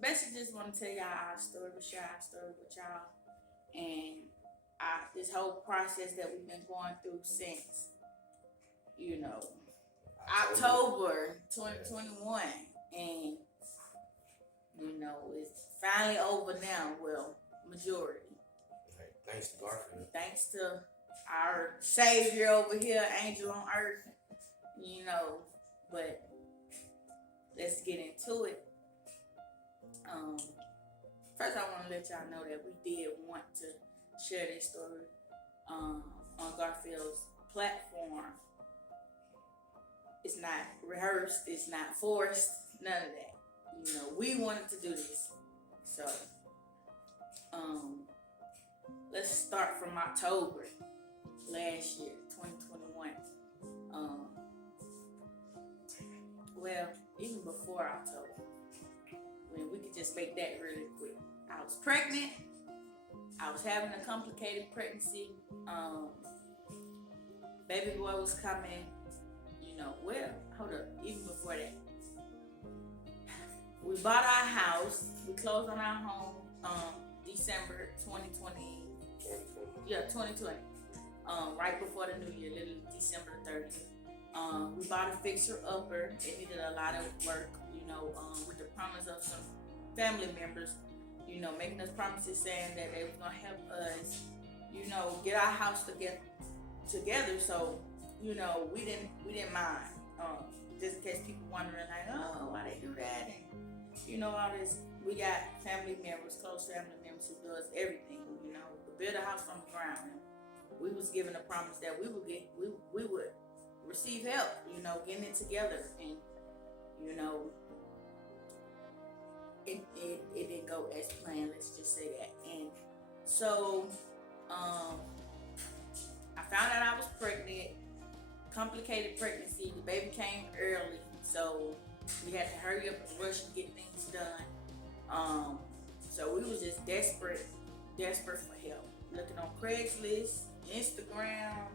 basically just want to tell y'all our story, share our story with y'all, and this whole process that we've been going through since, you know, October 2021, and it's finally over now. Well, majority. Thanks to Garfield. Thanks to our Savior over here, Angel on Earth. But let's get into it. First, I want to let y'all know that we did want to share this story on Garfield's platform. It's not rehearsed, it's not forced, none of that. We wanted to do this. So, let's start from October last year, 2021. Well, even before October, when we could just make that really quick. I was pregnant. I was having a complicated pregnancy. Baby boy was coming. Well, hold up. Even before that, we bought our house. We closed on our home December 2020. Yeah, 2020. Right before the new year, literally December 30th. We bought a fixer upper. It needed a lot of work, with the promise of some family members, making us promises saying that they was gonna help us, get our house together. So, we didn't mind. Just in case people wondering like, oh, why they do that, and all this. We got family members, close family members who does everything. We build a house from the ground. We was given a promise that we would receive help, getting it together, and it didn't go as planned. Let's just say that. And so, I found out I was pregnant. Complicated pregnancy. The baby came early, so we had to hurry up and rush and get things done. So we was just desperate for help. Looking on Craigslist, Instagram,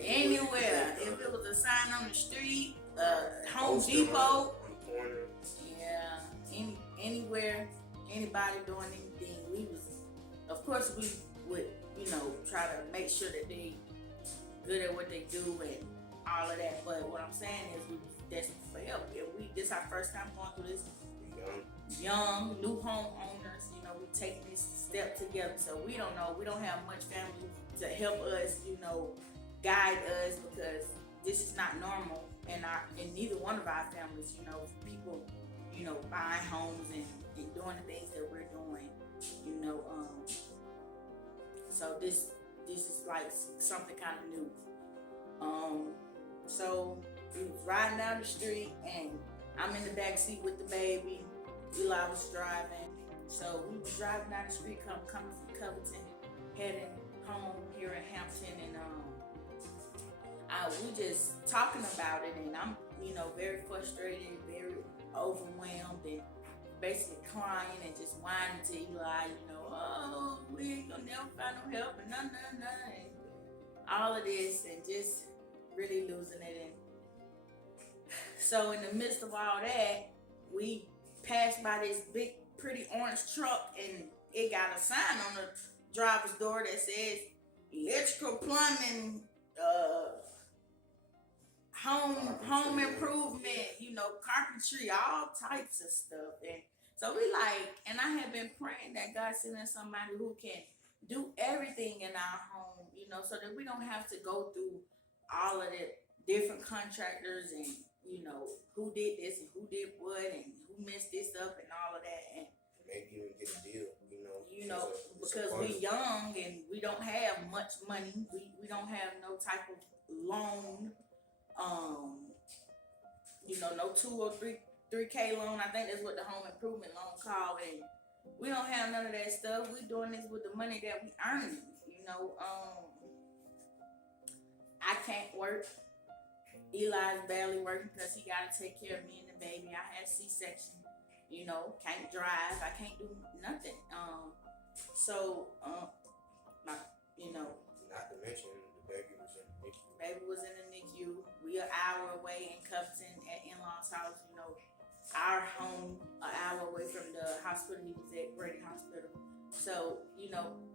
anywhere. If it was a sign on the street, Home Depot, on the corner. Yeah, anywhere, anybody doing anything. Of course, we would, try to make sure that they good at what they do and all of that. But what I'm saying is we was desperate for help. This our first time going through this. Young, new homeowners, we taking this step together. So we don't know. We don't have much family to help us, guide us, because this is not normal in neither one of our families. People, buying homes and doing the things that we're doing. So this is like something kind of new. So we was riding down the street and I'm in the back seat with the baby. Eli was driving. So we was driving down the street coming from Covington, heading home here in Hampton, and we just talking about it, and I'm very frustrated, very overwhelmed, and basically crying and just whining to Eli, oh, we ain't gonna never find no help and none, and all of this, and just really losing it. And so in the midst of all that, we passed by this big, pretty orange truck, and it got a sign on the driver's door that says electrical, plumbing, home improvement, carpentry, all types of stuff. And so and I have been praying that God send us somebody who can do everything in our home, so that we don't have to go through all of the different contractors and, who did this and who did what and who messed this up and all of that. And maybe even get a deal, because we young and we don't have much money. We don't have no type of loan, no 2 or 3K loan. I think that's what the home improvement loan called. And we don't have none of that stuff. We doing this with the money that we earn. I can't work. Eli's barely working because he got to take care of me and the baby. I had C-section. Can't drive. I can't do nothing. Not to mention the baby was in the NICU. Baby was in the NICU. We an hour away in Covington at in-laws' house. I our home an hour away from the hospital he was at, Grady Hospital. So,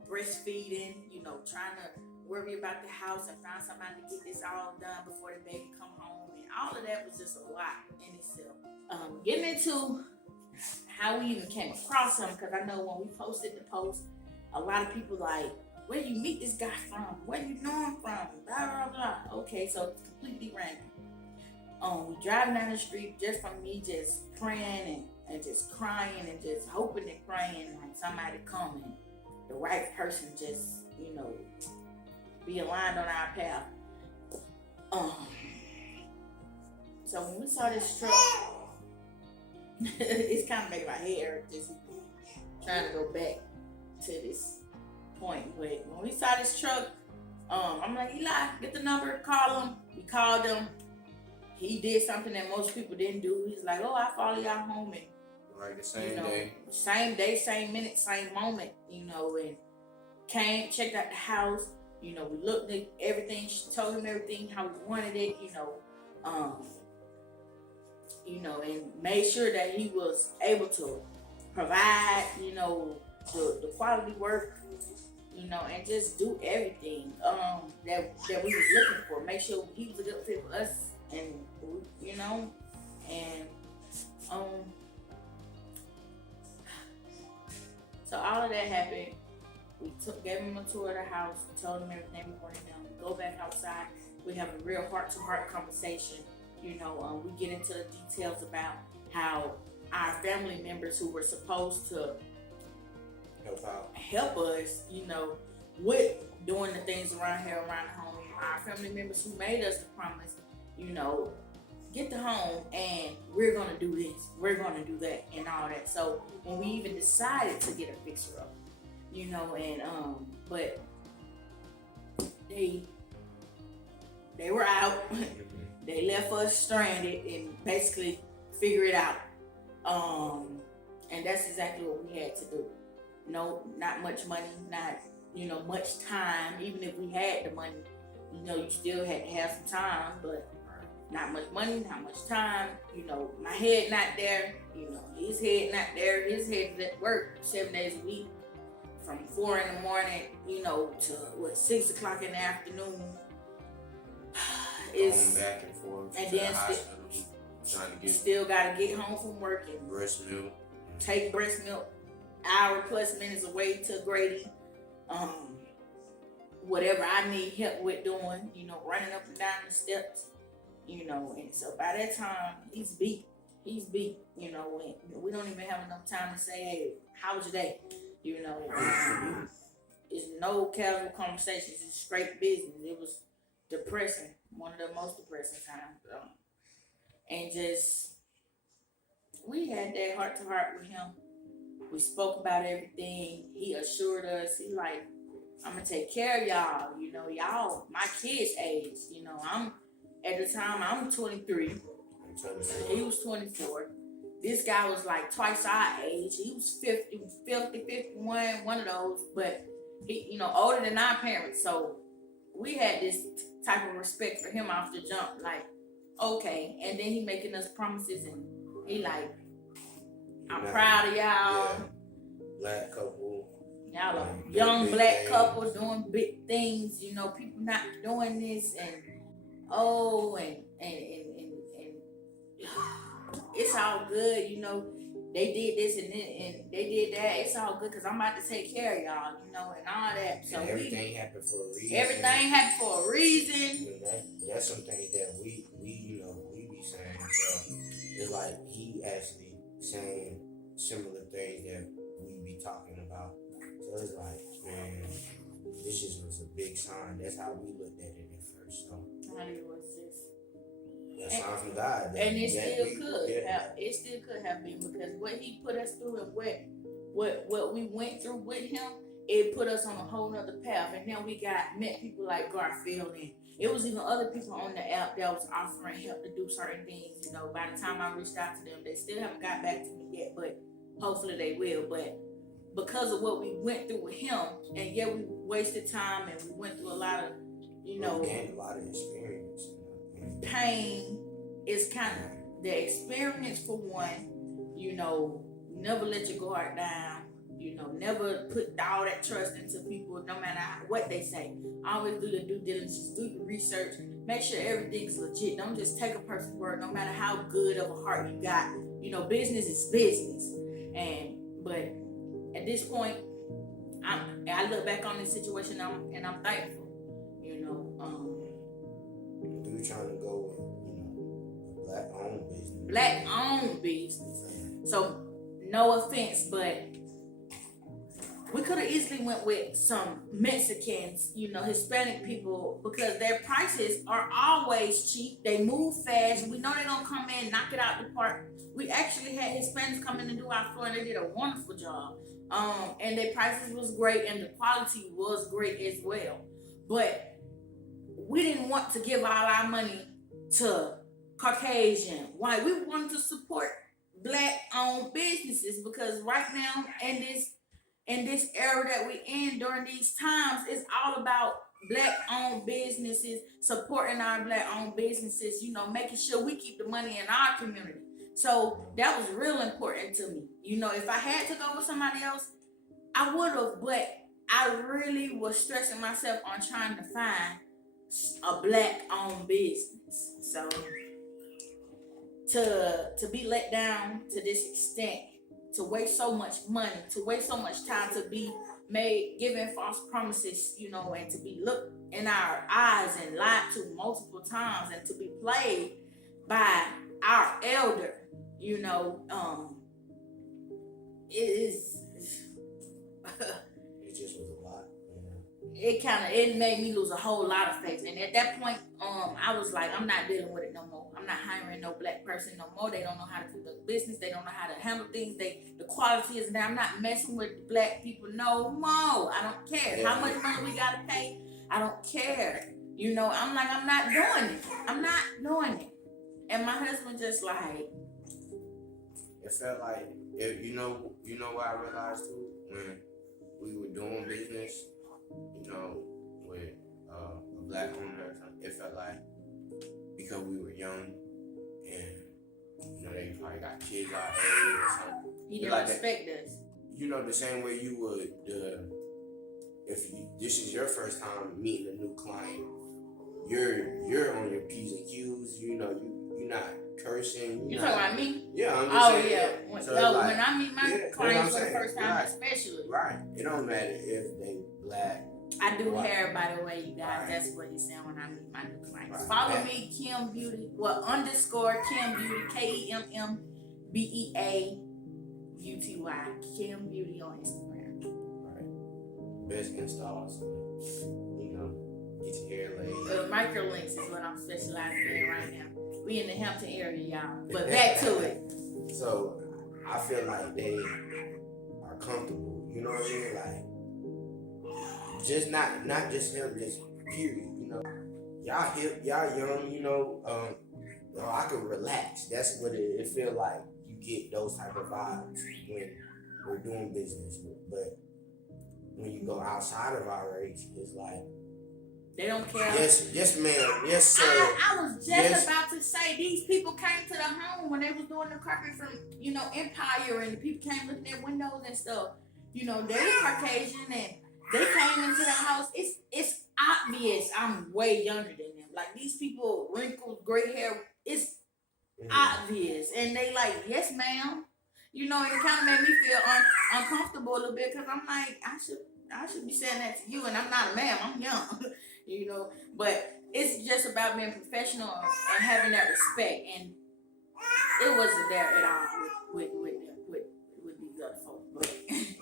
breastfeeding, trying to worry about the house and find somebody to get this all done before the baby come home. And all of that was just a lot in itself. Getting into how we even came across him, because I know when we posted the post, a lot of people like, where you meet this guy from? Where you know him from? Blah, blah, blah. Okay, so it's completely random. We driving down the street just from me just praying and just crying and just hoping and praying like somebody come and the right person just, be aligned on our path. So when we saw this truck, it's kind of making my hair just trying to go back to this point. But when we saw this truck, I'm like, Eli, get the number, call him. We called him. He did something that most people didn't do. He's like, oh, I follow y'all home. And Right, the same day. Same day, same minute, same moment, and came, checked out the house, we looked at everything, told him everything, how we wanted it, and made sure that he was able to provide, the quality work, and just do everything that we was looking for. Make sure he was a good fit for us, and so all of that happened. We gave him a tour of the house, told him everything we wanted him. We go back outside. We have a real heart-to-heart conversation. We get into the details about how our family members who were supposed to help us, with doing the things around here, around home, our family members who made us the promise, get to home and we're gonna do this, we're gonna do that, and all that. So when we even decided to get a fixer up, but they were out. They left us stranded and basically figure it out. And that's exactly what we had to do. No, not much money, not much time. Even if we had the money, you still had to have some time, but not much money, not much time. My head not there. His head not there. His head is at work 7 days a week, from 4 in the morning, to 6 o'clock in the afternoon. Going back and forth and to then the hospital, trying to get still gotta get home from work and breast milk. Take breast milk, hour plus minutes away to Grady. Whatever I need help with doing, running up and down the steps, and so by that time he's beat, and we don't even have enough time to say, hey, how was your day? It's no casual conversations, it's straight business. It was depressing, one of the most depressing times. And just, we had that heart to heart with him. We spoke about everything. He assured us, he like, I'm gonna take care of y'all. Y'all, my kids' age. At the time, I'm 23. He was 24. This guy was like twice our age. He was 50, 51, one of those. But he, older than our parents. So we had this type of respect for him off the jump. Like, okay. And then he making us promises, and he like, I'm proud of y'all. Yeah. Black couple. Y'all a young black couple doing big things, people not doing this, and it's all good, they did this and they did that. It's all good because I'm about to take care of y'all, and all that. So and everything happened for a reason. Everything happened for a reason. That's some things that we be saying. So it's like he actually saying similar things that we be talking about. So it's like, man, this just was a big sign. That's how we looked at it at first. So it was just a sign from God. And it still could have been, because what he put us through and what we went through with him, it put us on a whole nother path. And then we met people like Garfield, and it was even other people on the app that was offering help to do certain things. By the time I reached out to them, they still haven't got back to me yet, but hopefully they will. But because of what we went through with him, and yeah, we wasted time and we went through a lot of, we gained a lot of experience. Pain is kind of the experience for one, You know, never let your guard down. You know, never put all that trust into people, no matter what they say. Always do your due diligence, do your research, make sure everything's legit. Don't just take a person's word, no matter how good of a heart you got. You know, business is business. But at this point, I look back on this situation and I'm thankful. You know, We were trying to go with, black-owned business. Black-owned business. So, no offense, but we could have easily went with some Mexicans, Hispanic people, because their prices are always cheap. They move fast. We know they're going to come in, knock it out the park. We actually had Hispanics come in and do our floor, and they did a wonderful job. And their prices was great, and the quality was great as well. But we didn't want to give all our money to Caucasian, white. We wanted to support Black-owned businesses, because right now in this era that we in during these times, it's all about Black-owned businesses, supporting our Black-owned businesses, making sure we keep the money in our community. So that was real important to me. If I had to go with somebody else, I would have, but I really was stressing myself on trying to find a Black-owned business. So to be let down to this extent, to waste so much money, to waste so much time, to be given false promises, and to be looked in our eyes and lied to multiple times, and to be played by our elder, it is. It just was a lot. It made me lose a whole lot of faith, and at that point, I was like, I'm not dealing with it no more. I'm not hiring no Black person no more. They don't know how to conduct business. They don't know how to handle things. The quality is down. I'm not messing with Black people no more. I don't care how much money we gotta pay. I don't care. I'm like, I'm not doing it. I'm not doing it. And my husband just like. It felt like, what I realized too, when we were doing business, with a Black owner, it felt like, because we were young and they probably got kids our age or something. He didn't respect us. The same way you would, this is your first time meeting a new client, you're on your P's and Q's. You're not cursing. You talking about me? Yeah, I'm just saying. Yeah. So when I meet my clients for the first time, right. Especially. Right. It don't matter if they Black. I do hair, by the way, you guys. Right. That's what he's saying when I meet my new clients. Right. Follow me, Kim Beauty. _ Kim Beauty, KEMMBEAUTY. Kim Beauty on Instagram. Right. Best installs. Get your hair laid. Microlinks is what I'm specializing in right now. We in the Hampton area, y'all. But back to it. So I feel like they are comfortable. You know what I mean? Like, just not just him, just period. Y'all hip, y'all young. I could relax. That's what it feel like. You get those type of vibes when we're doing business. But when you go outside of our age, it's like, they don't care. Yes, ma'am. Yes, sir. I was just about to say, these people came to the home when they was doing the carpet from, Empire, and the people came looking at windows and stuff. They're Caucasian, and they came into the house. It's obvious I'm way younger than them. Like, these people, wrinkled, gray hair, it's obvious. And they like, yes, ma'am. And it kind of made me feel uncomfortable a little bit, because I'm like, I should be saying that to you, and I'm not a man, I'm young. But it's just about being professional and having that respect, and it wasn't there at all with these other folks. But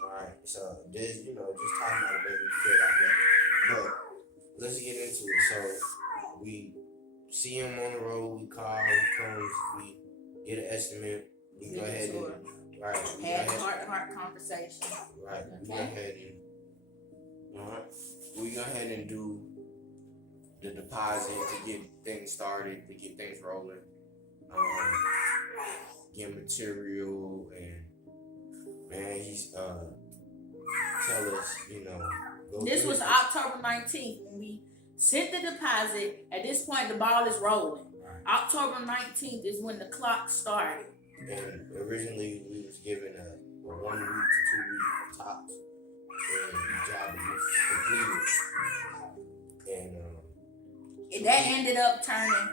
alright, so this, just talking about it made me feel like that. But let's get into it. So we see him on the road, we call, he comes, we get an estimate, we go ahead and have heart-to-heart conversation. Right. Okay. We go ahead and do the deposit to get things started, to get things rolling. Get material, and man, he's tell us, this was October 19th when we sent the deposit. At this point, the ball is rolling. Right. October 19th is when the clock started. And originally we 1 week to 2 weeks tops, and the job will be completed. And that ended up turning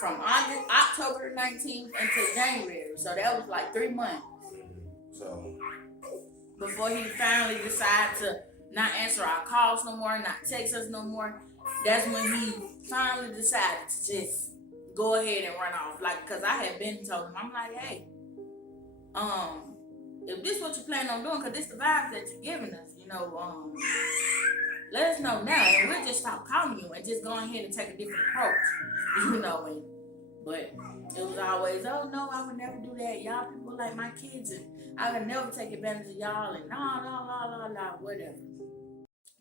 from October 19th until January. So that was like 3 months. So before he finally decided to not answer our calls no more, not text us no more, that's when he finally decided to just go ahead and run off. Like, cause I had been told him, I'm like, hey, if this what you plan on doing, cause this the vibes that you're giving us, let us know now, and we'll just stop calling you and just go ahead and take a different approach, but it was always, oh no, I would never do that. Y'all people like my kids, and I would never take advantage of y'all, and no, whatever.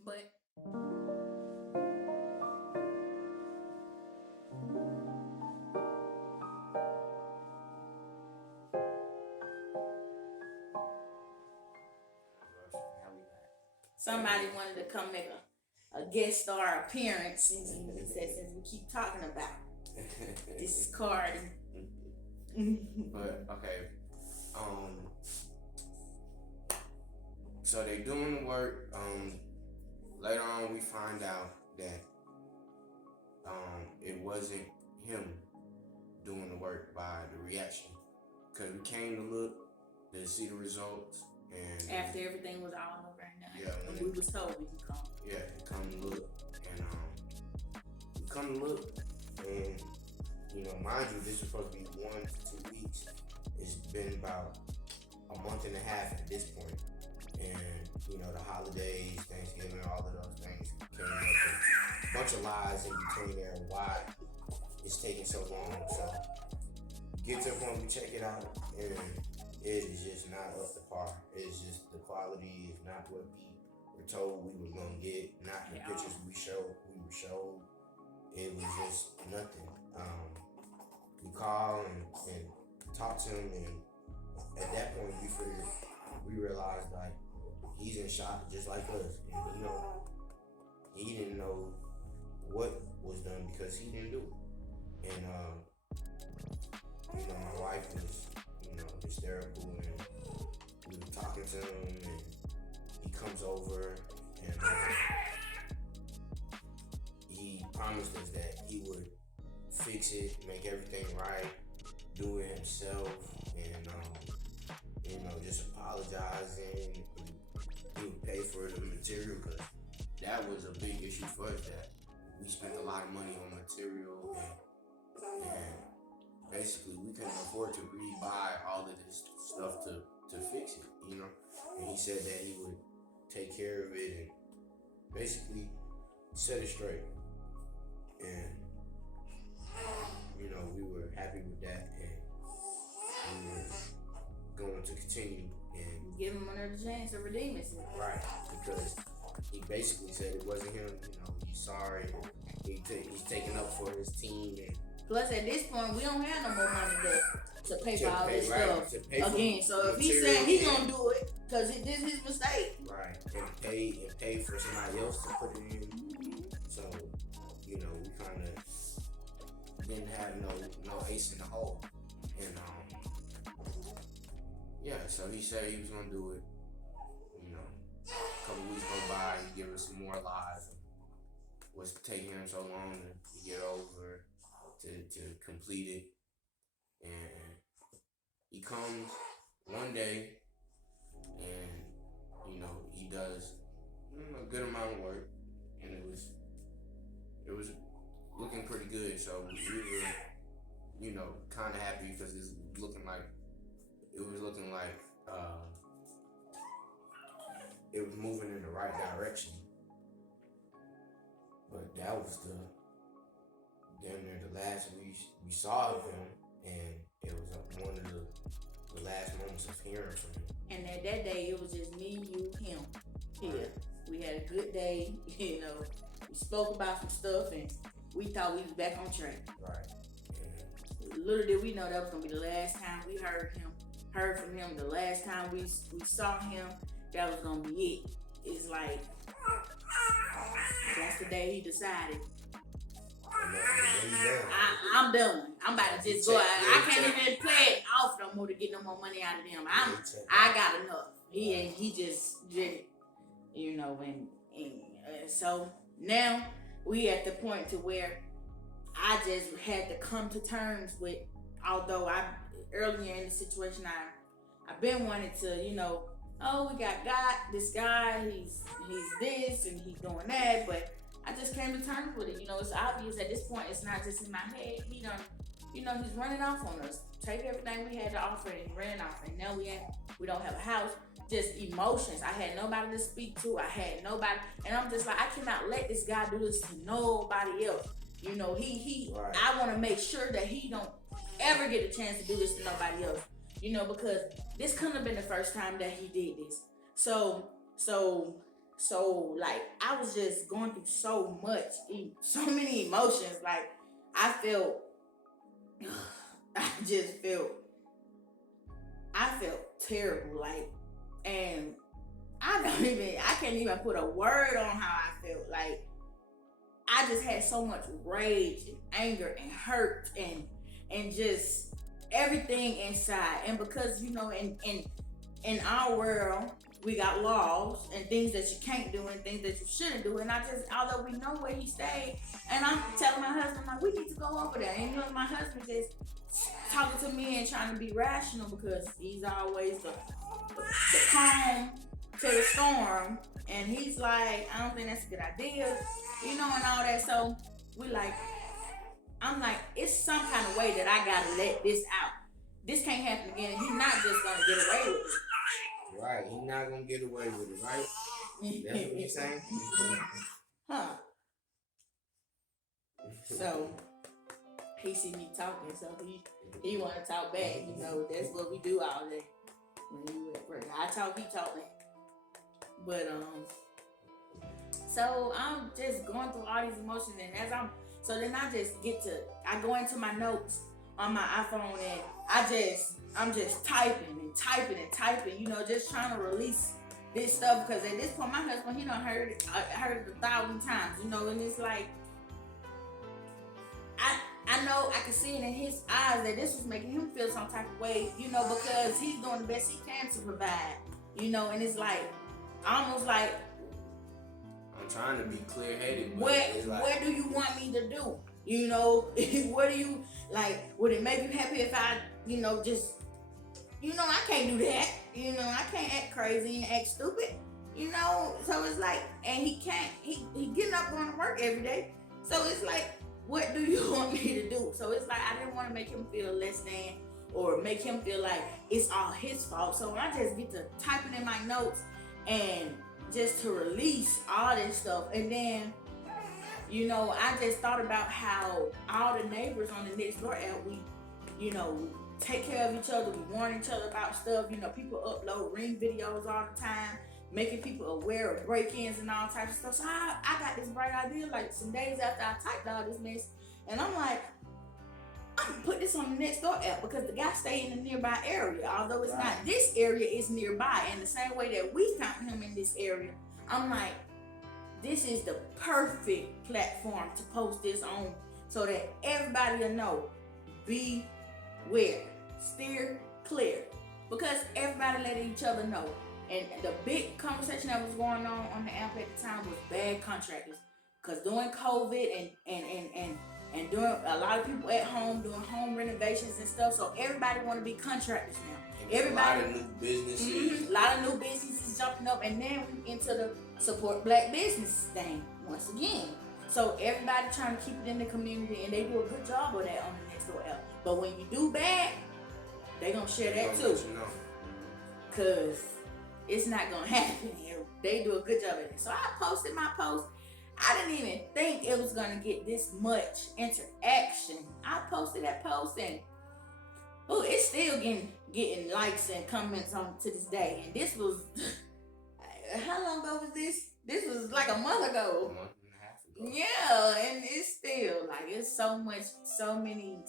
But somebody wanted to come make a guest star appearance, since we keep talking about this is Cardi. But okay, so they doing the work. Later on, we find out that it wasn't him doing the work by the reaction, because we came to look to see the results, and after everything was all over and done. Yeah, when we was told we could come. Yeah, come to look, and we come to look, and mind you, this is supposed to be 1 to 2 weeks. It's been about a month and a half at this point, and the holidays, Thanksgiving, all of those things came up, and a bunch of lies in between there. Why it's taking so long? So get to the point, we check it out, and it is just not up to par. It's just the quality is not what we were told we were gonna get. Not the pictures we were showed. It was just nothing. We called and talked to him, and at that point we realized like he's in shock just like us, and he didn't know what was done because he didn't do it. And my wife was hysterical, and we were talking to him, and he comes over, and he promised us that he would fix it, make everything right, do it himself, and just apologizing. He would pay for the material, because that was a big issue for us, that we spent a lot of money on material, and basically we couldn't afford to rebuy all of this stuff to fix it, and he said that he would take care of it and basically set it straight, and we were happy with that, and we were going to continue and give him another chance to redeem himself. Right, because he basically said it wasn't him. He's sorry. He's taking up for his team, and plus at this point we don't have no more money to pay for all this stuff again. So if he said he gonna do it because this is his mistake, right, and pay for somebody else to put it in. So we kind of didn't have no ace in the hole, and so he said he was gonna do it. A couple weeks go by, he give us some more lies. What's taking him so long to get over, to complete it, and he comes one day, and he does a good amount of work, and it was looking pretty good. So we were kind of happy, because it was looking like it was moving in the right direction. But that was damn near the last we saw of him, and it was one of the last moments of hearing from him. And at that day, it was just me, you, him. Here, right. We had a good day. We spoke about some stuff, and we thought we was back on track. Right. And little did we know that was gonna be the last time we heard from him. The last time we saw him, that was gonna be it. It's like that's the day he decided. I'm done. I'm about to just go out. I can't even play it off no more to get no more money out of them. I got enough. He just did it, you know, and so now we at the point to where I just had to come to terms with, although I earlier in the situation I've been wanting to, you know, oh, we got this guy, he's this and he's doing that, but I just came to terms with it. You know, it's obvious at this point. It's not just in my head. He done, you know, he's running off on us. Take everything we had to offer and he ran off. And now we don't have a house. Just emotions. I had nobody to speak to. I had nobody, and I'm just like, I cannot let this guy do this to nobody else. You know, Right. I want to make sure that he don't ever get a chance to do this to nobody else. You know, because this couldn't have been the first time that he did this. So like I was just going through so many emotions. Like I felt terrible. Like, and I can't even put a word on how I felt. Like I just had so much rage and anger and hurt and just everything inside. And because, you know, in our world, we got laws and things that you can't do and things that you shouldn't do. And although we know where he stayed, and I'm telling my husband, like, we need to go over there. And you know, my husband just talking to me and trying to be rational because he's always the calm to the storm. And he's like, I don't think that's a good idea, you know, and all that. So I'm like, it's some kind of way that I gotta let this out. This can't happen again. He's not just gonna get away with it. Right, he's not gonna get away with it, right? That's what you're saying? Huh. So he see me talking, so he wanna talk back. You know, that's what we do all day. When you at work, I talk, he talk back. But so I'm just going through all these emotions, and then I go into my notes on my iPhone, and I'm just typing and typing and typing, you know, just trying to release this stuff, because at this point my husband, he done heard it 1,000 times, you know, and it's like I know I can see it in his eyes that this was making him feel some type of way, you know, because he's doing the best he can to provide, you know, and it's like almost like, I'm trying to be clear-headed. What do you want me to do? You know, what do you, like, would it make you happy if I, you know, just, you know, I can't do that. You know, I can't act crazy and act stupid, you know? So it's like, and he getting up going to work every day. So it's like, what do you want me to do? So it's like, I didn't want to make him feel less than or make him feel like it's all his fault. So I just get to typing in my notes and just to release all this stuff. And then, you know, I just thought about how all the neighbors on the next door app, we, you know, take care of each other. We warn each other about stuff. You know, people upload Ring videos all the time, making people aware of break-ins and all types of stuff. So I got this bright idea, like some days after I typed all this mess, and I'm like, I'm gonna put this on the next door app because the guy stay in the nearby area. Although it's not this area, it's nearby. And the same way that we found him in this area, I'm like, this is the perfect platform to post this on so that everybody will know. Beware. Steer clear. Because everybody letting each other know. And the big conversation that was going on the app at the time was bad contractors. Because during COVID and doing a lot of people at home doing home renovations and stuff, so everybody want to be contractors now. Everybody, a lot of new businesses. A lot of new businesses jumping up, and then we into the support black businesses thing once again. So everybody trying to keep it in the community, and they do a good job of that on the next door app. But when you do bad, they gonna share that too, cause it's not gonna happen here. They do a good job of it. So I posted my post. I didn't even think it was gonna get this much interaction. I posted that post, and it's still getting likes and comments on to this day. And this was how long ago was this? This was like a month ago. Yeah, and it's still like it's so many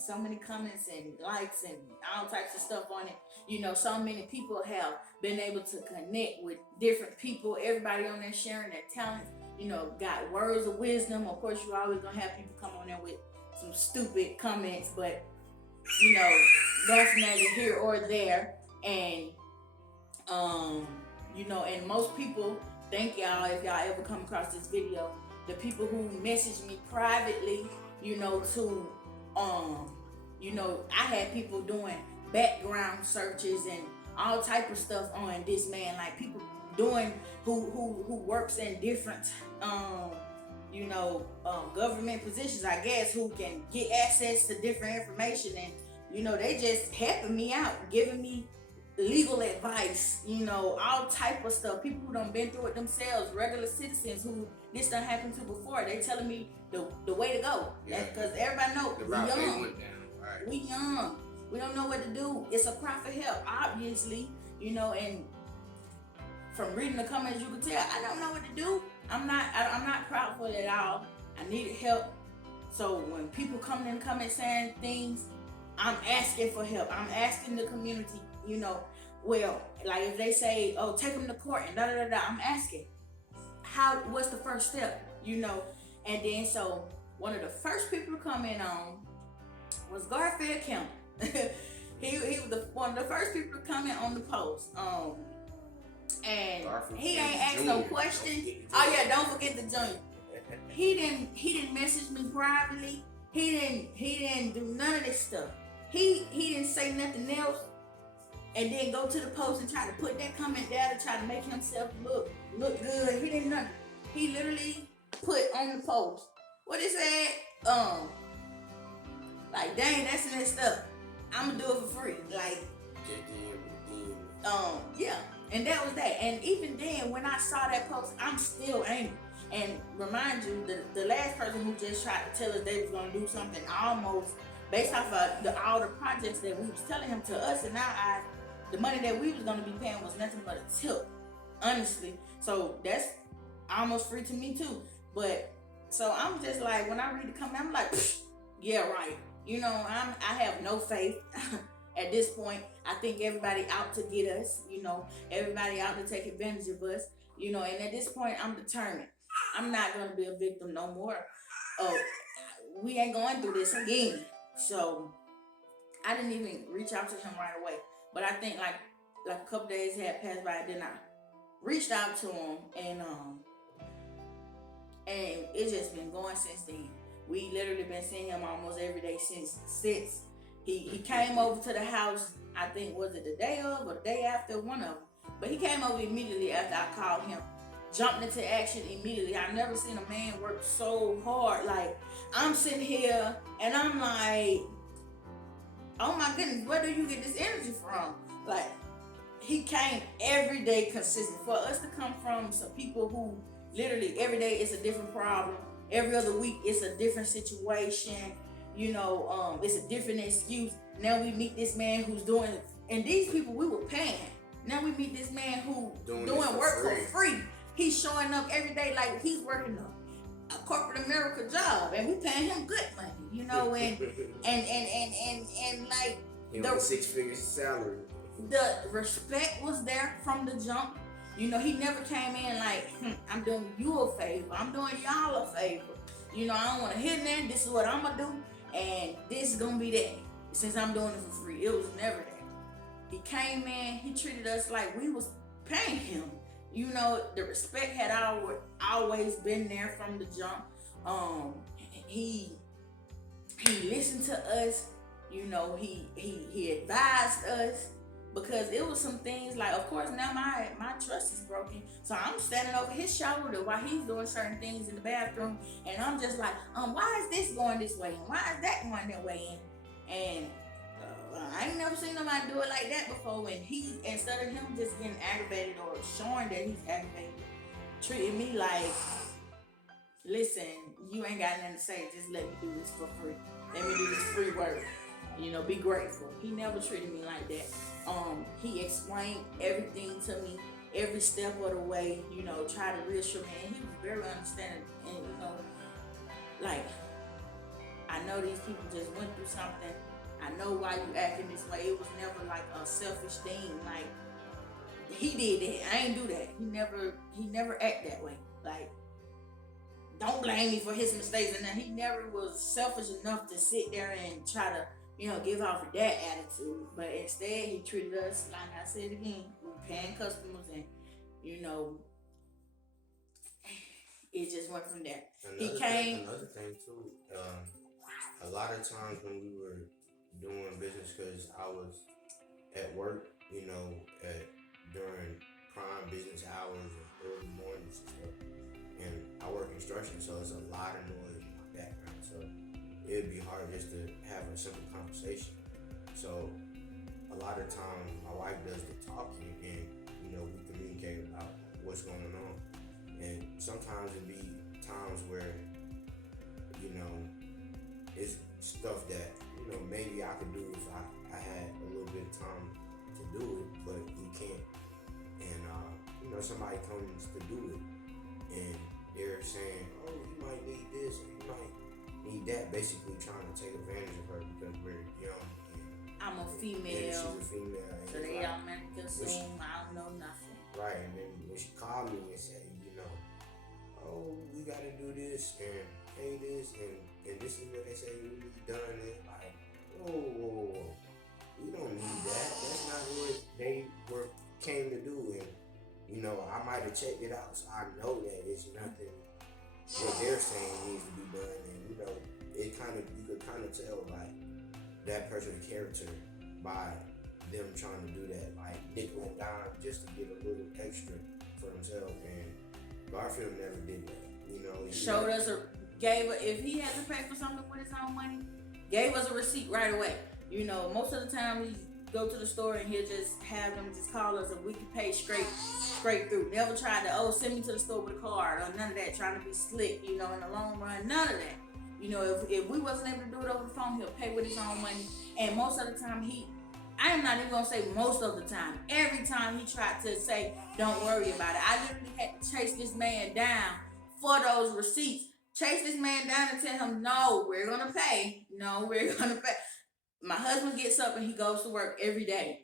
comments and likes and all types of stuff on it. You know, so many people have been able to connect with different people. Everybody on there sharing their talents. You know, got words of wisdom. Of course, you always gonna have people come on there with some stupid comments, but you know, that's neither here or there. And You know, and most people, thank y'all if y'all ever come across this video, the people who message me privately, you know, to you know, I had people doing background searches and all type of stuff on this man, like people doing who works in different you know, government positions, I guess, who can get access to different information, and you know, they just helping me out, giving me legal advice, you know, all type of stuff. People who done been through it themselves, regular citizens who this done happened to before. They telling me the way to go. Yeah. Because everybody know we young. Right. We young. We don't know what to do. It's a cry for help, obviously, you know, and from reading the comments you can tell I don't know what to do. I'm not proudful at all. I needed help. So when people come in the comments saying things, I'm asking for help. I'm asking the community, you know, well, like if they say, oh, take them to court and da da da da, I'm asking, what's the first step, you know? And then so one of the first people to come in on was Garfield Campbell. he was one of the first people to comment on the post. And Garfield he ain't asked no question. Oh yeah, don't forget the junior. He didn't message me privately. He didn't do none of this stuff. He didn't say nothing else, and then go to the post and try to put that comment there to try to make himself look good. He didn't nothing. He literally put on the post what it said. Like, dang, that's messed up. I'ma do it for free. Like, yeah. And that was that. And even then, when I saw that post, I'm still angry. And remind you, the last person who just tried to tell us they was gonna do something almost based off of all the projects that we was telling him to us, and now the money that we was gonna be paying was nothing but a tip, honestly. So that's almost free to me too. But so I'm just like, when I read the comment, I'm like, yeah, right. You know, I have no faith. At this point, I think everybody out to get us, you know, everybody out to take advantage of us, you know, and at this point, I'm determined. I'm not going to be a victim no more. We ain't going through this again. So I didn't even reach out to him right away. But I think like a couple days had passed by, then I reached out to him, and it's just been going since then. We literally been seeing him almost every day since he came over to the house. I think, was it the day of or the day after, one of them. But he came over immediately after I called him. Jumped into action immediately. I've never seen a man work so hard. Like, I'm sitting here and I'm like, oh my goodness, where do you get this energy from? Like, he came every day consistent. For us to come from some people who literally every day is a different problem. Every other week it's a different situation. You know, it's a different excuse. Now we meet this man who's doing, and these people we were paying. Now we meet this man who doing work for free. He's showing up every day like he's working a corporate America job, and we paying him good money, you know, and like the 6-figure salary. The respect was there from the jump. You know, he never came in like, I'm doing you a favor, I'm doing y'all a favor. You know, I don't want to hear that. This is what I'm gonna do, and this is gonna be that. Since I'm doing it for free, it was never that. He came in, he treated us like we was paying him. You know, the respect had always been there from the jump. He listened to us. You know, he advised us, because it was some things like, of course, now my trust is broken. So I'm standing over his shoulder while he's doing certain things in the bathroom, and I'm just like, why is this going this way, and why is that going that way, and I ain't never seen nobody do it like that before. When he, instead of him just getting aggravated or showing that he's aggravated, treated me like, listen, you ain't got nothing to say, just let me do this for free. Let me do this free work. You know, be grateful. He never treated me like that. He explained everything to me, every step of the way, you know, try to reassure me. And he was very understanding. And, you know, like, I know these people just went through something. I know why you acting this way. It was never like a selfish thing. Like, he did that. I ain't do that. He never act that way. Like, don't blame me for his mistakes. And then he never was selfish enough to sit there and try to, you know, give off that attitude. But instead, he treated us, like I said again, we were paying customers, and you know, it just went from there. Another thing too. A lot of times when we were doing business, because I was at work, during prime business hours and early mornings and stuff, and I work construction, so it's a lot of noise in my background. So it'd be hard just to have a simple conversation. So a lot of times my wife does the talking, and we communicate about what's going on. And sometimes it be times where it's stuff that maybe I could do if I had a little bit of time to do it, but we can't. And somebody comes to do it, and they're saying, "Oh, you might need this, or you might need that," basically trying to take advantage of her because we're young. I'm a female. And she's a female. And so they automatically assume I don't know nothing. Right, and then when she called me and said, "Oh, we gotta do this and pay this, and this is what they say we need done," and like, whoa, we don't need that. That's not what they came to do. And I might have checked it out, so I know that it's nothing what they're saying needs to be done. And you could kind of tell like that person's character by them trying to do that, like nickel and dime just to get a little extra for themselves. And Garfield never did that. Showed us if he had to pay for something with his own money, gave us a receipt right away. Most of the time he go to the store and he'll just have them just call us and we can pay straight through. Never tried to send me to the store with a card or none of that, trying to be slick, in the long run, none of that. If we wasn't able to do it over the phone, he'll pay with his own money. And most of the time I am not even gonna say most of the time. Every time he tried to say, "Don't worry about it," I literally had to chase this man down for those receipts. Chase this man down and tell him, "No, we're gonna pay. No, we're gonna pay." My husband gets up and he goes to work every day.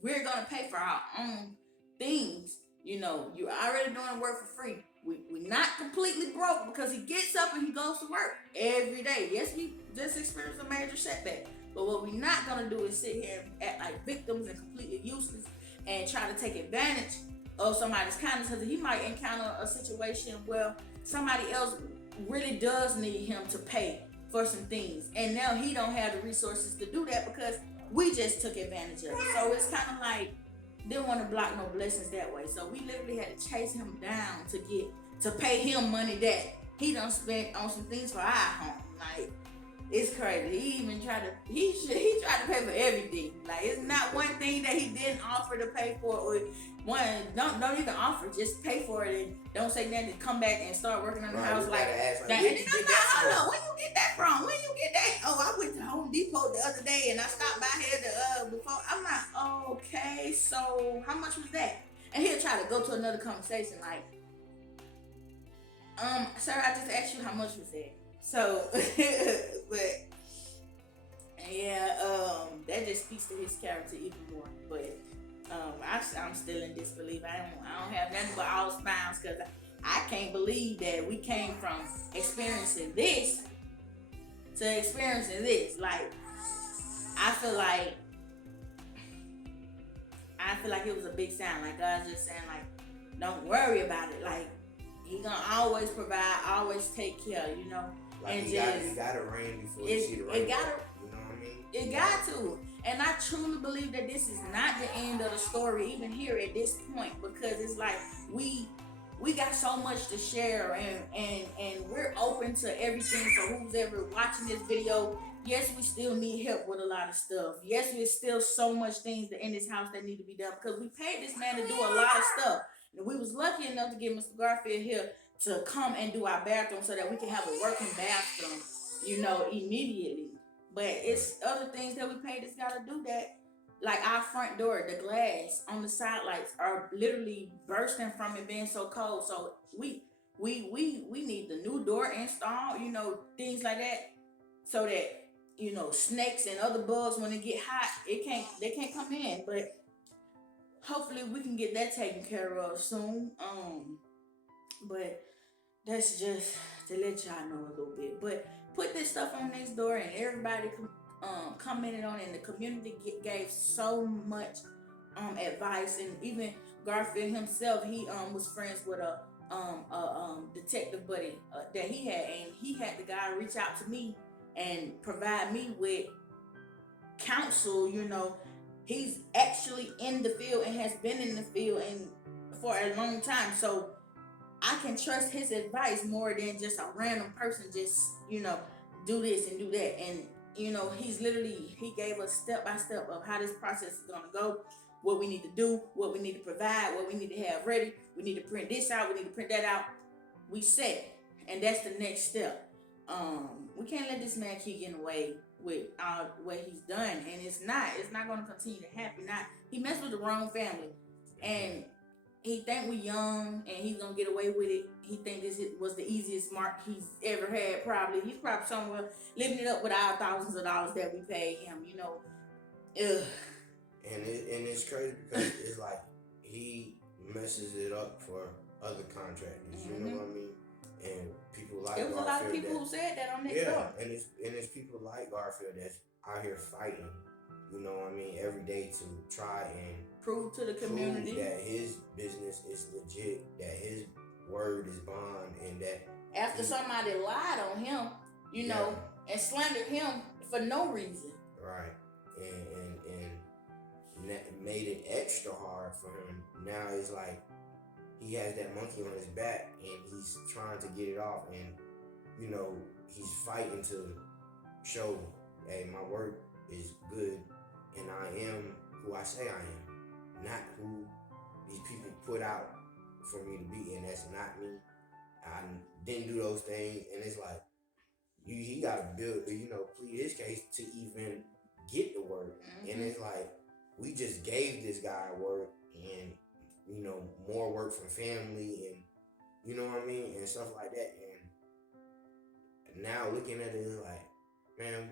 We're gonna pay for our own things. You're already doing work for free. We're not completely broke because he gets up and he goes to work every day. Yes, we just experienced a major setback. But what we're not gonna do is sit here and act like victims and completely useless and try to take advantage of somebody's kindness, because he might encounter a situation where somebody else really does need him to pay for some things, and now he don't have the resources to do that because we just took advantage of it. So it's kind of like didn't want to block no blessings that way. So we literally had to chase him down to pay him money that he done spent on some things for our home. Like, it's crazy. He even tried to pay for everything. Like, it's not one thing that he didn't offer to pay for, or one don't even offer, just pay for it and don't say nothing to come back and start working on the house like that. And then I'm like, where you get that from? Where you get that? Oh, I went to Home Depot the other day and I stopped by here before. I'm like, okay, so how much was that? And he'll try to go to another conversation like, sir, I just asked you how much was that. So, but yeah, that just speaks to his character even more. But I'm still in disbelief. I don't have nothing but all smiles, because I can't believe that we came from experiencing this to experiencing this. Like, I feel like it was a big sign. Like, God's just saying, like, don't worry about it. Like, He gonna always provide, always take care, Like, and you gotta rain before you see the rain. You know what I mean? It got to. And I truly believe that this is not the end of the story, even here at this point, because it's like we got so much to share, and we're open to everything. So who's ever watching this video, yes, we still need help with a lot of stuff. Yes, there's still so much things in this house that need to be done, because we paid this man to do a lot of stuff. And we was lucky enough to get Mr. Garfield here to come and do our bathroom so that we can have a working bathroom, immediately. But it's other things that we paid this guy to do, that, like our front door, the glass on the side lights are literally bursting from it being so cold. So we need the new door installed, things like that, so that snakes and other bugs, when it get hot, they can't come in. But hopefully we can get that taken care of soon. But that's just to let y'all know a little bit. But put this stuff on this door, and everybody commented on it, and the community gave so much advice. And even Garfield himself, he was friends with a detective buddy that he had, and he had the guy reach out to me and provide me with counsel. He's actually in the field and has been in the field and for a long time, so I can trust his advice more than just a random person just do this and do that. And he gave us step by step of how this process is gonna go, what we need to do, what we need to provide, what we need to have ready. We need to print this out, we need to print that out. We set, and that's the next step. We can't let this man keep getting away with what he's done, and it's not going to continue to happen. Now, he messed with the wrong family, and he think we young and he's gonna get away with it. He think this was the easiest mark he's ever had. He's probably somewhere living it up with our thousands of dollars that we paid him. Ugh. And it's crazy because it's like he messes it up for other contractors. Mm-hmm. You know what I mean? And people like there was Garfield, a lot of people who said that on next door. and it's people like Garfield that's out here fighting. You know what I mean? Every day to try and prove to the community that his business is legit, that his word is bond, and that after somebody lied on him, and slandered him for no reason. Right. And made it extra hard for him. Now it's like he has that monkey on his back and he's trying to get it off, and he's fighting to show, hey, my work is good and I am who I say I am, not who these people put out for me to be, and that's not me. I didn't do those things, and it's like he gotta build, plead his case to even get the work. Mm-hmm. And it's like we just gave this guy work and more work from family, and you know what I mean, and stuff like that. And now looking at it, it's like, man,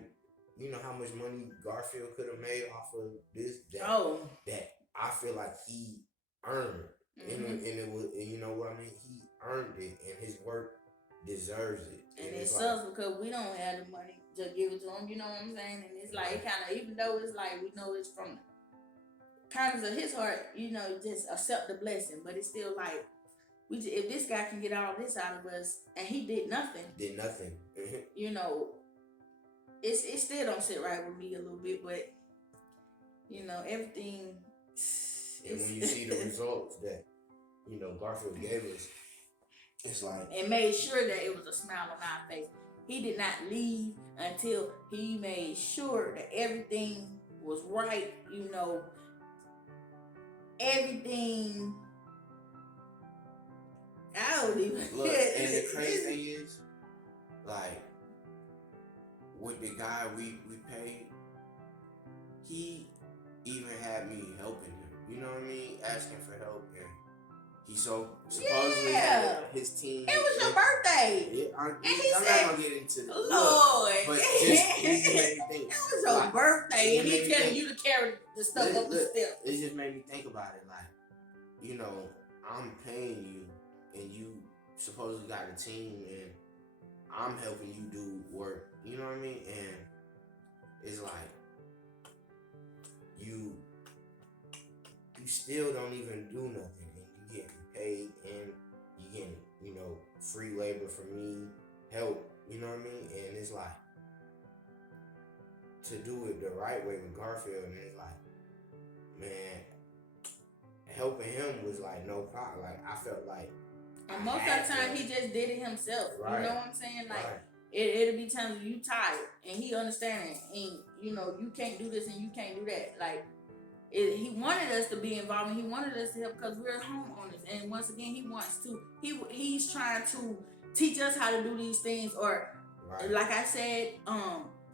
you know how much money Garfield could have made off of this that I feel like he earned. Mm-hmm. And it was, you know what I mean, he earned it, and his work deserves it. And it sucks because we don't have the money to give it to him, you know what I'm saying? And it's like, kind of, even though it's like we know it's from the kindness of his heart, just accept the blessing. But it's still like, if this guy can get all this out of us and he did nothing. It still don't sit right with me a little bit, but everything. And when you see the results that Garfield gave us, it's like, and made sure that it was a smile on our face. He did not leave until he made sure that everything was right. Everything. I don't even look. And the crazy thing is, like, with the guy we paid, he even had me helping him. You know what I mean? Asking for help, and he supposedly had his team. It was your birthday. Yeah, I'm said, not gonna get into the Lord, but just made me think. It was your birthday, and he telling you to carry the stuff up the steps. It just made me think about it, like, I'm paying you, and you supposedly got a team, and I'm helping you do work. You know what I mean? And it's like you still don't even do nothing, and you getting paid, and you getting free labor for me, help. You know what I mean? And it's like to do it the right way with Garfield, and it's like, man, helping him was like no problem. Like I felt like. And most of the time, he just did it himself. Right. You know what I'm saying? Like, it'll be times you tired, and he understands, and you can't do this and you can't do that. Like, he wanted us to be involved, and he wanted us to help because we're homeowners. And once again, he wants to. He's trying to teach us how to do these things, or like I said,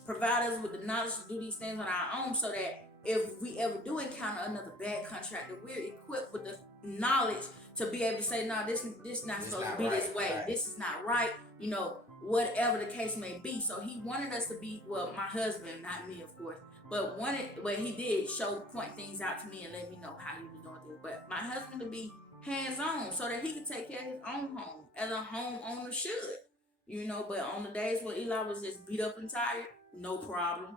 provide us with the knowledge to do these things on our own, so that if we ever do encounter another bad contractor, we're equipped with the knowledge to be able to say, no, this not supposed to be this way. Right. This is not right. Whatever the case may be. So he wanted us to be, well, my husband, not me, of course, but he did point things out to me and let me know how he was doing this. But my husband to be hands-on so that he could take care of his own home as a homeowner should. But on the days where Eli was just beat up and tired, no problem.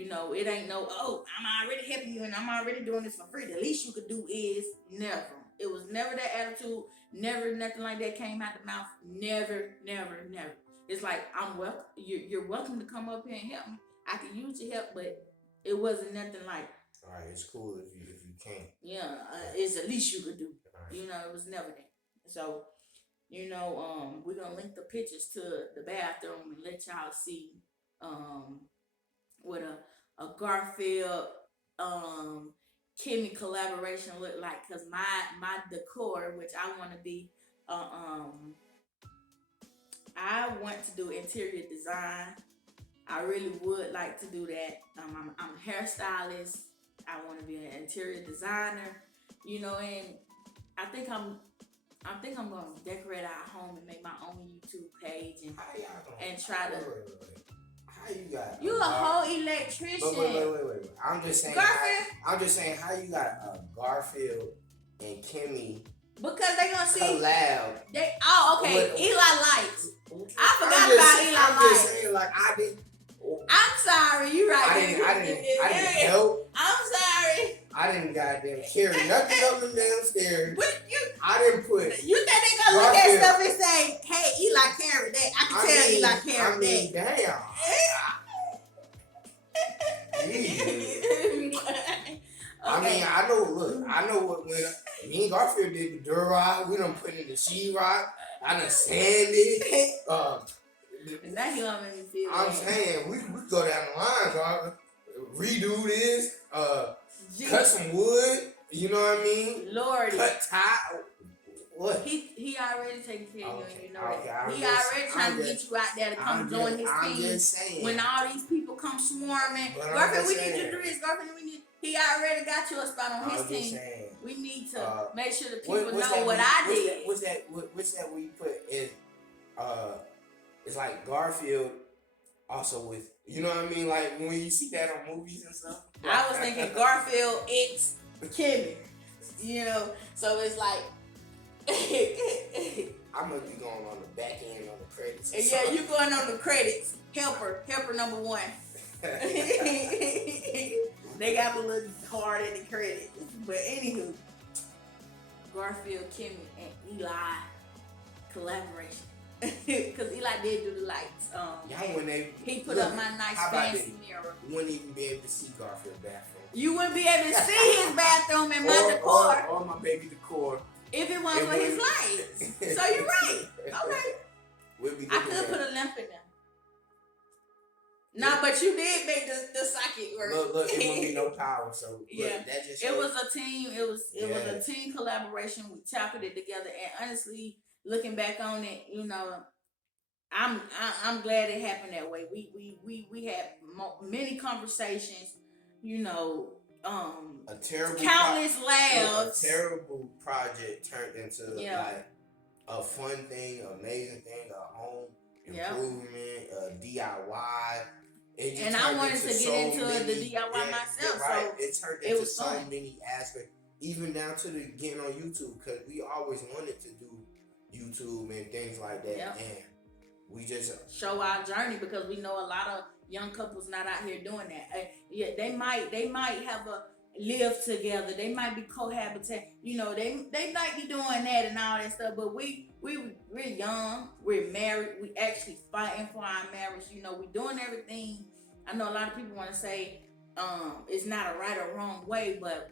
It ain't no, oh, I'm already helping you and I'm already doing this for free. The least you could do is never. It was never that attitude. Never nothing like that came out the mouth. Never, never, never. It's like, I'm welcome. You're welcome to come up here and help me. I could use your help, but it wasn't nothing like, all right, it's cool if you can't. Yeah, it's the least you could do. Right. It was never that. So, we're gonna link the pictures to the bathroom and let y'all see what a Garfield Kimmy collaboration look like. Cause my decor, which I want to be, I want to do interior design. I really would like to do that. I'm a hairstylist. I want to be an interior designer, and I think I'm gonna decorate our home and make my own YouTube page and try to. Wait. How you got? You a whole electrician. Wait. I'm just saying. How you got a Garfield and Kimmy? Because they gonna see collab. Okay. Eli Lights. I forgot about Eli Lights. I'm just saying, like I didn't. I'm sorry, you right. I didn't help. I'm sorry. I didn't goddamn carry nothing up them damn stairs. I didn't put. You think they gonna look at stuff and say, "Hey, Eli carried that"? I can tell Eli carried that. Damn. Okay. I know what when me and Garfield did the Durock. We done put in the sheetrock. I done sanded. Now he gonna make me feel. I'm saying we go down the line, dog. Redo this. Cut some wood. You know what I mean? Lord. Cut tile. What? He already taking care of you, that. He already trying to get you out there to come join his team. I'm just saying. When all these people come swarming, Garfield, we need you to do this. Garfield, he already got you a spot on his team. Saying, we need to make sure the people know that what I did. What's that we put in? It's like Garfield also with, you know what I mean? Like when you see that on movies and stuff. I was thinking Garfield X Kimmy. So it's like I'm gonna be going on the back end on the credits. Yeah, you going on the credits. Helper number 1. They got a little hard in the credits. But anywho, Garfield, Kimmy, and Eli collaboration. Because Eli did do the lights. He put up my nice fancy mirror. You wouldn't even be able to see Garfield's bathroom. You wouldn't be able to see his bathroom and my decor. Or my baby decor. If it wasn't for his lights. So you're right. Okay. I could put a lamp in there. No, but you did make the socket work. Look, it wouldn't be no power. So yeah, that just it was a team. It was a team collaboration. We tackled it together, and honestly, looking back on it, I'm glad it happened that way. We had many conversations. A terrible countless laughs. A terrible project turned into like a fun thing, amazing thing, a home improvement, a DIY. And I wanted to get into the DIY myself. Right. So it turned into so many aspects, even down to the getting on YouTube, because we always wanted to do YouTube and things like that. Yep. And we just show our journey, because we know a lot of young couples not out here doing that. They might have a live together. They might be cohabitate. They might be doing that and all that stuff. But we're young. We're married. We actually fighting for our marriage. We doing everything. I know a lot of people want to say it's not a right or wrong way, but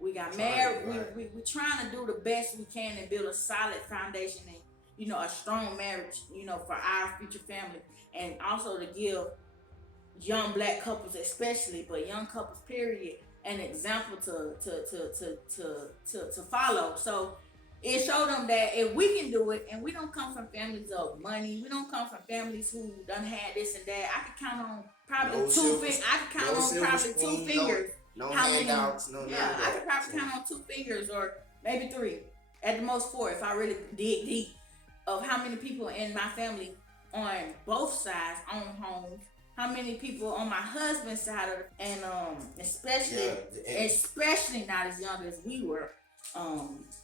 we got married. Right. We're trying to do the best we can and build a solid foundation and a strong marriage. For our future family, and also to give young black couples, especially, but young couples period, an example to follow. So it showed them that if we can do it, and we don't come from families of money, we don't come from families who done had this and that. I can count on probably two fingers. No handouts, no yeah, I could probably count on 2 fingers or maybe 3, at the most 4 if I really dig deep, of how many people in my family on both sides own homes. How many people on my husband's side and especially not as young as we were.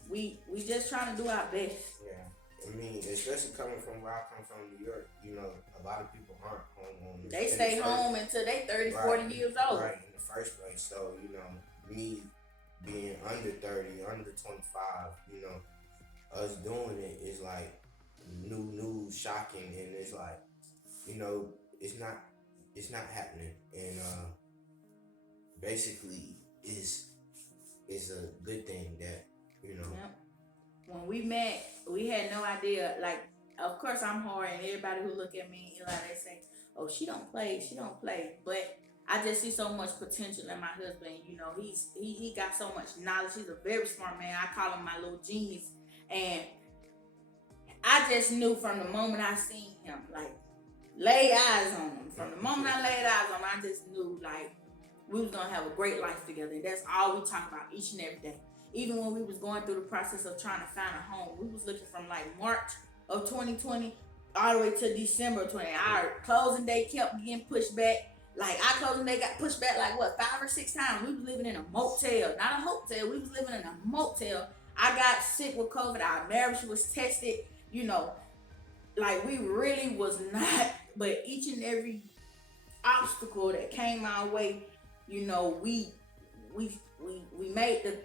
We just trying to do our best. Yeah. I mean, especially coming from where I come from, New York, you know, a lot of people aren't homeowners. They stay home until they 30, 40 years old. Right, in the first place. So, you know, me being under 30, under 25, you know, us doing it is like new, shocking, and it's like, you know, it's not happening. And basically is a good thing that, you know. Yep. When we met, we had no idea. Like, of course, I'm hard, and everybody who look at me, Eli, they say, "Oh, she don't play. But I just see so much potential in my husband. You know, he got so much knowledge. He's a very smart man. I call him my little genius. And I just knew from the moment I seen him, like, lay eyes on him. From the moment I laid eyes on him, I just knew, like, we was gonna have a great life together. And that's all we talk about each and every day. Even when we was going through the process of trying to find a home, we was looking from like March of 2020 all the way to December of 2020. Our closing day kept getting pushed back. Like, our closing day got pushed back like what, 5 or 6 times. We was living in a motel, not a hotel. We was living in a motel. I got sick with COVID. Our marriage was tested. You know, like, we really was not. But each and every obstacle that came our way, you know, we made the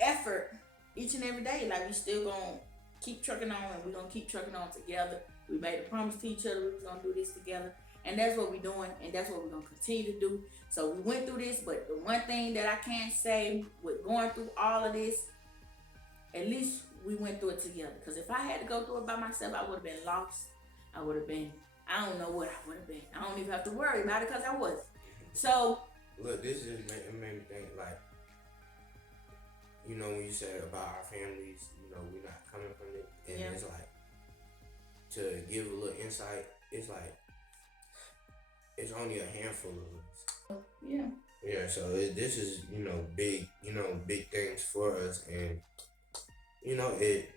effort each and every day. Like, we still gonna keep trucking on, and we're gonna keep trucking on together. We made a promise to each other we was gonna do this together, and that's what we're doing, and that's what we're gonna continue to do. So we went through this, but the one thing that I can say with going through all of this, at least we went through it together. Because if I had to go through it by myself, I would have been lost. I don't know what I would have been. I don't even have to worry about it because I wasn't. So look, this just made me think, like, you know, when you said about our families, you know, we're not coming from it, and it's like, to give a little insight, it's like, it's only a handful of us. Yeah. Yeah, so this is, you know, big things for us, and, you know, it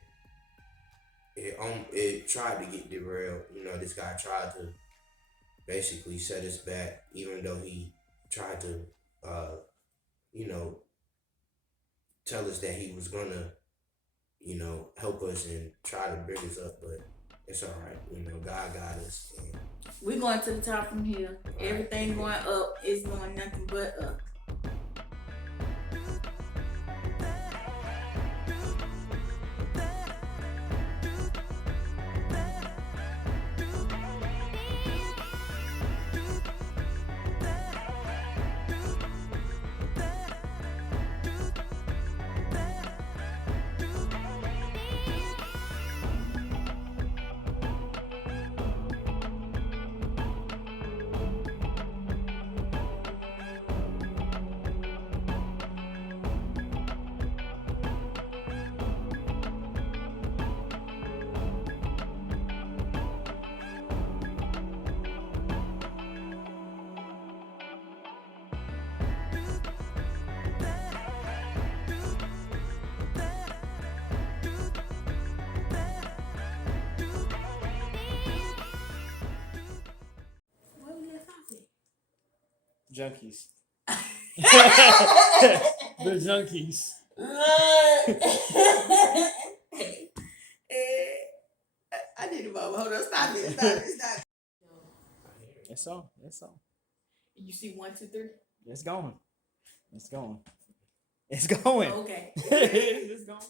tried to get derailed. You know, this guy tried to basically set us back, even though he tried to, you know, tell us that he was gonna, you know, help us and try to bring us up, but it's all right. You know, God got us. And we're going to the top from here. Right. Everything going up is going nothing but up. Junkies. The junkies. I need a moment. Hold on. Stop it. That's all. You see 1, 2, 3? It's going. Okay. It's going.